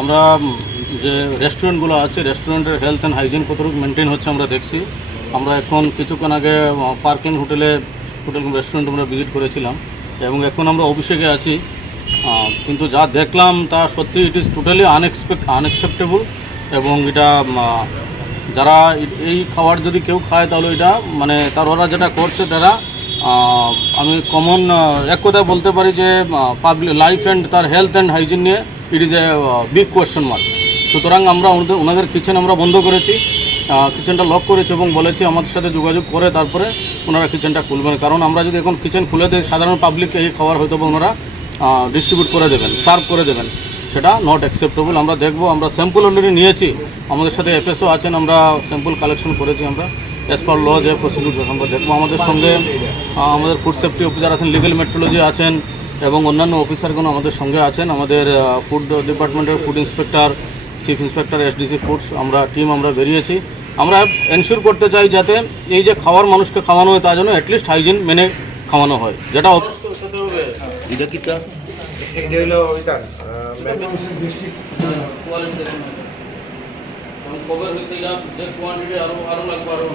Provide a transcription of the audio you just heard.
আমরা যে রেস্টুরেন্টগুলো আছে রেস্টুরেন্টের হেলথ অ্যান্ড হাইজিন কতটুকু মেনটেন হচ্ছে আমরা দেখছি। আমরা এখন কিছুক্ষণ আগে পার্কিং হোটেল রেস্টুরেন্ট আমরা ভিজিট করেছিলাম এবং এখন আমরা অভিষেকে আছি, কিন্তু যা দেখলাম তা সত্যি ইট ইজ টোটালি আনএক্সেপ্টেবল। এবং এটা যারা এই খাবার যদি কেউ খায় তাহলে এটা মানে ওরা যেটা করছে তারা আমি কমন এক কথা বলতে পারি যে পাবলিক লাইফ অ্যান্ড তার হেলথ অ্যান্ড হাইজিন নিয়ে it is a big question mark. সুতরাং আমরা ওনাদের কিচেন আমরা বন্ধ করেছি, কিচেনটা লক করেছি এবং বলেছি আমাদের সাথে যোগাযোগ করে তারপরে ওনারা কিচেনটা খুলবেন। কারণ আমরা যদি এখন কিচেন খুলে দিই সাধারণ পাবলিককে এই খাবার হয়তো ওনারা ডিস্ট্রিবিউট করে দেবেন, সার্ভ করে দেবেন, সেটা নট অ্যাকসেপ্টেবল। আমরা দেখব, আমরা স্যাম্পল অলরেডি নিয়েছি, আমাদের সাথে এফএসও আছেন, আমরা স্যাম্পল কালেকশন করেছি। আমরা অ্যাজ পার ল যে প্রসিডিউর আমরা দেখবো। আমাদের সঙ্গে আমাদের ফুড সেফটি অফিসার আছেন, লিগ্যাল মেট্রোলজি আছেন এবং অন্যান্য অফিসারগণ আমাদের সঙ্গে আছেন। আমাদের ফুড ডিপার্টমেন্টের food inspector, chief inspector, SDC foods আমরা টিম আমরা বেরিয়েছি। আমরা এনশিওর করতে চাই যাতে এই যে খাবার মানুষকে খাওয়ানো হয় তার জন্য অ্যাটলিস্ট হাইজিন মেনে খাওয়ানো হয়, যেটা কভার হয়েছে যে কোয়ান্টিটি আরও লাগবে, আরও